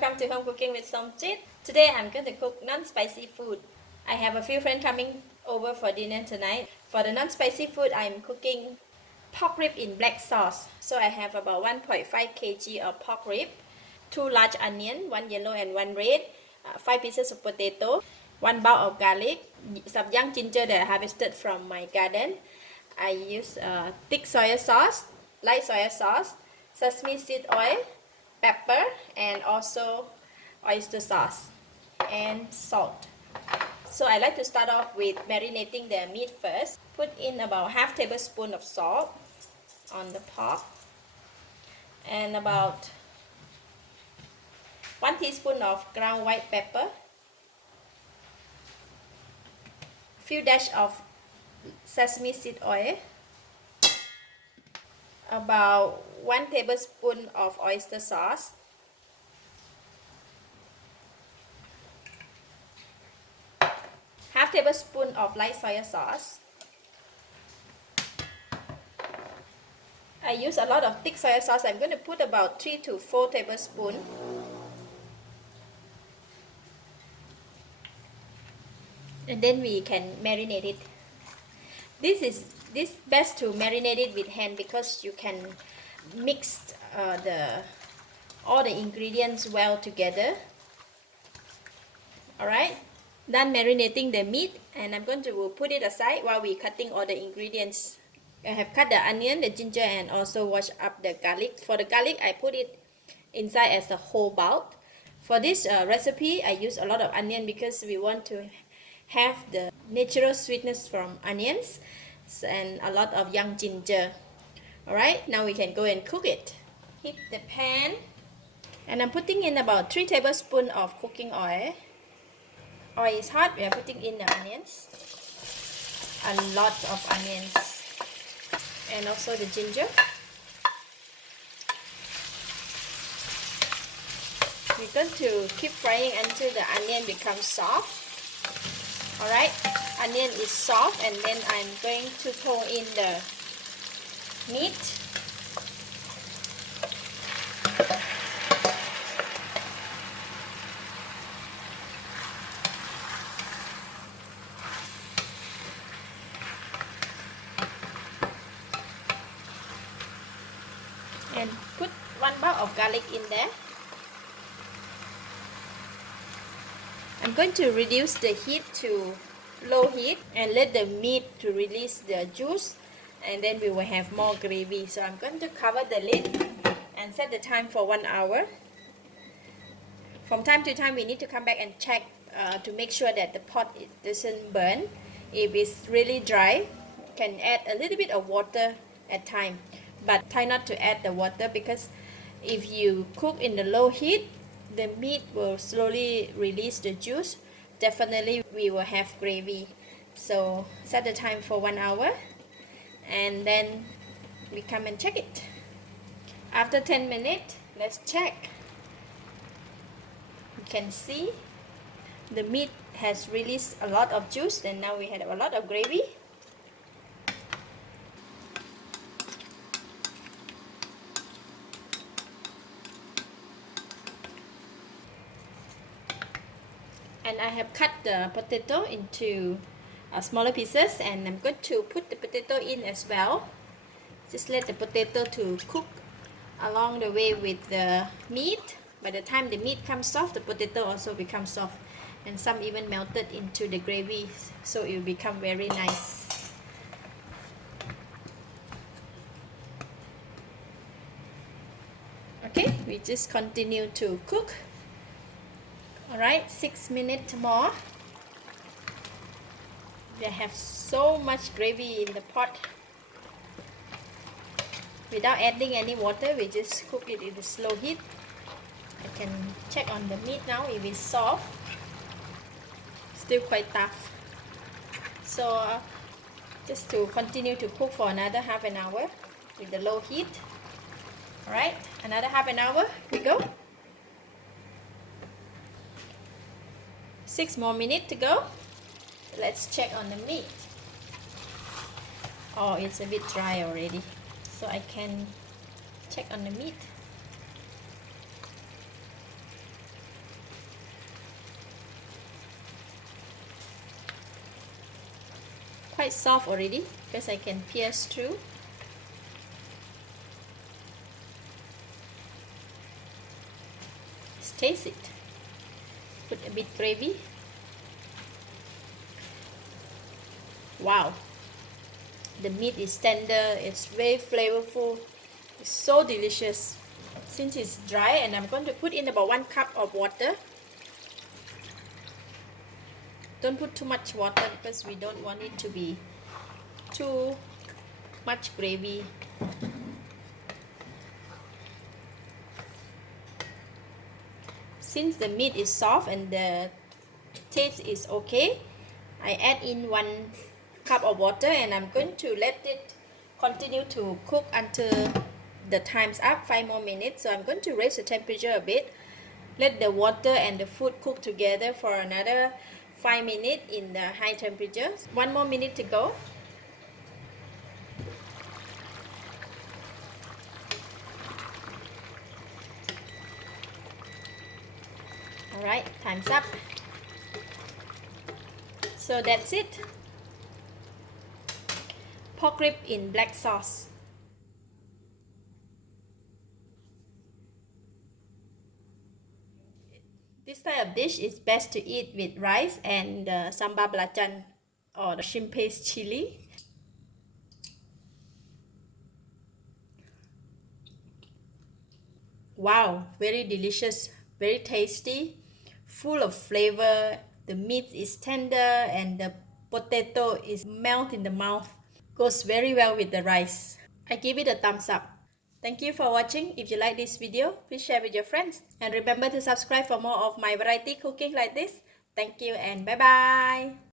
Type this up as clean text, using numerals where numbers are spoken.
welcome to Home Cooking with Somjit. Today I'm going to cook non-spicy food. I have a few friends coming over for dinner tonight. For the non-spicy food, I'm cooking pork rib in black sauce. So I have about 1.5 kg of pork rib, 2 large onion, 1 yellow and 1 red, 5 pieces of potato, 1 bowl of garlic, some young ginger that I harvested from my garden. I use thick soy sauce, light soy sauce, sesame seed oil, pepper, and also oyster sauce and salt. So I like to start off with marinating the meat first. Put in about half tablespoon of salt on the pot and about 1 teaspoon of ground white pepper, few dash of sesame seed oil, about 1 tablespoon of oyster sauce, half tablespoon of light soy sauce. I use a lot of thick soy sauce. I'm going to put about 3 to 4 tablespoons. And then we can marinate it. This best to marinate it with hand because you can mix all the ingredients well together. Alright, done marinating the meat, and I'm going to put it aside while we're cutting all the ingredients. I have cut the onion, the ginger, and also washed up the garlic. For the garlic, I put it inside as a whole bulb. For this recipe, I use a lot of onion because we want to have the natural sweetness from onions and a lot of young ginger. Alright, now we can go and cook it. Heat the pan, and I'm putting in about 3 tablespoons of cooking oil. Oil is hot, we are putting in the onions, a lot of onions, and also the ginger. We're going to keep frying until the onion becomes soft. Alright, onion is soft, and then I'm going to throw in the meat. And put 1 bar of garlic in there. I'm going to reduce the heat to low heat and let the meat to release the juice, and then we will have more gravy. So I'm going to cover the lid and set the time for 1 hour. From time to time we need to come back and check to make sure that the pot doesn't burn. If it's really dry, you can add a little bit of water at time, but try not to add the water because if you cook in the low heat, the meat will slowly release the juice. Definitely we will have gravy. So set the time for 1 hour, and then we come and check it. After 10 minutes, let's check. You can see the meat has released a lot of juice, and now we have a lot of gravy. And I have cut the potato into smaller pieces, and I'm going to put the potato in as well. Just let the potato to cook along the way with the meat. By the time the meat comes soft, the potato also becomes soft, and some even melted into the gravy, so it will become very nice. Okay, we just continue to cook. Alright, 6 minutes more. We have so much gravy in the pot. Without adding any water, we just cook it in the slow heat. I can check on the meat now if it's soft. Still quite tough. So just to continue to cook for another half an hour with the low heat. Alright, another half an hour we go. 6 more minutes to go. Let's check on the meat. Oh, it's a bit dry already, so I can check on the meat. quite soft already because I can pierce through. Let's taste it. Put a bit gravy. Wow, the meat is tender, it's very flavorful, it's so delicious. Since it's dry, and I'm going to put in about 1 cup of water. Don't put too much water because we don't want it to be too much gravy. Since the meat is soft and the taste is okay, I add in 1 cup of water, and I'm going to let it continue to cook until the time's up, 5 more minutes. So I'm going to raise the temperature a bit, let the water and the food cook together for another 5 minutes in the high temperature. 1 more minute to go. Alright, time's up. So that's it. Pork rib in black sauce. This type of dish is best to eat with rice and sambal belacan or the shrimp paste chili. Wow, very delicious, very tasty, full of flavor. The meat is tender and the potato is melt in the mouth. Goes very well with the rice. I give it a thumbs up. Thank you for watching. If you like this video, please share with your friends. And remember to subscribe for more of my variety cooking like this. Thank you and bye bye.